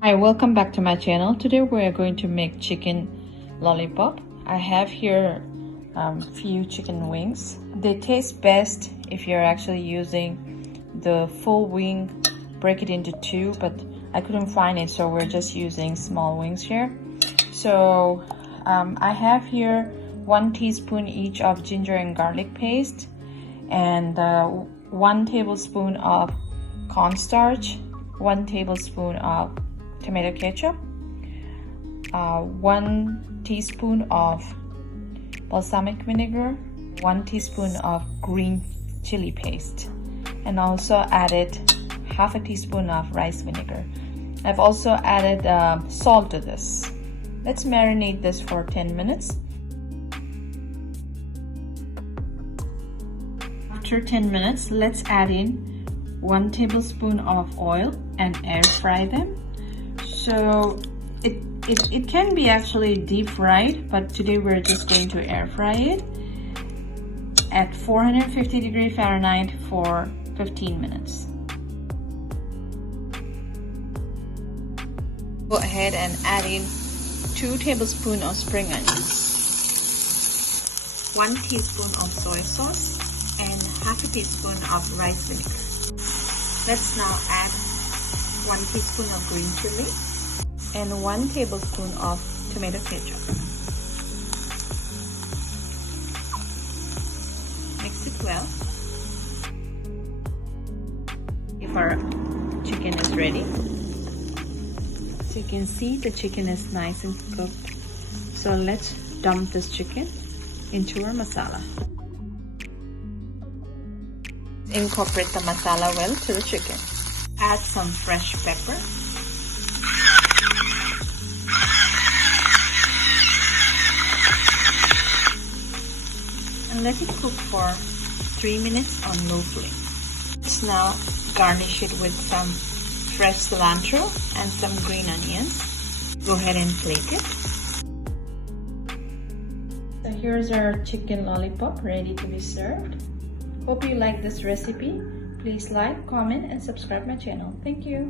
Hi, welcome back to my channel. Today we are going to make chicken lollipop. I have here few chicken wings. They taste best if you're actually using the full wing, break it into two, but I couldn't find it, so we're just using small wings here. So I have here 1 teaspoon each of ginger and garlic paste, and 1 tablespoon of cornstarch, 1 tablespoon of tomato ketchup, 1 teaspoon of balsamic vinegar, 1 teaspoon of green chili paste, and also added half a teaspoon of rice vinegar. I've also added salt to this. Let's marinate this for 10 minutes. After 10 minutes, let's add in 1 tablespoon of oil and air fry them. So it can be actually deep fried, but today we're just going to air fry it at 450 Fahrenheit for 15 minutes. Go ahead and add in 2 tablespoons of spring onions, 1 teaspoon of soy sauce, and half a teaspoon of rice vinegar. Let's now add 1 teaspoon of green chili and 1 tablespoon of tomato ketchup. Mix it well. If our chicken is ready, so you can see the chicken is nice and cooked. So let's dump this chicken into our masala. Incorporate the masala well to the chicken. Add some fresh pepper. And let it cook for 3 minutes on low flame. Let's now garnish it with some fresh cilantro and some green onions. Go ahead and plate it. So here's our chicken lollipop ready to be served. Hope you like this recipe. Please like, comment, and subscribe my channel. Thank you.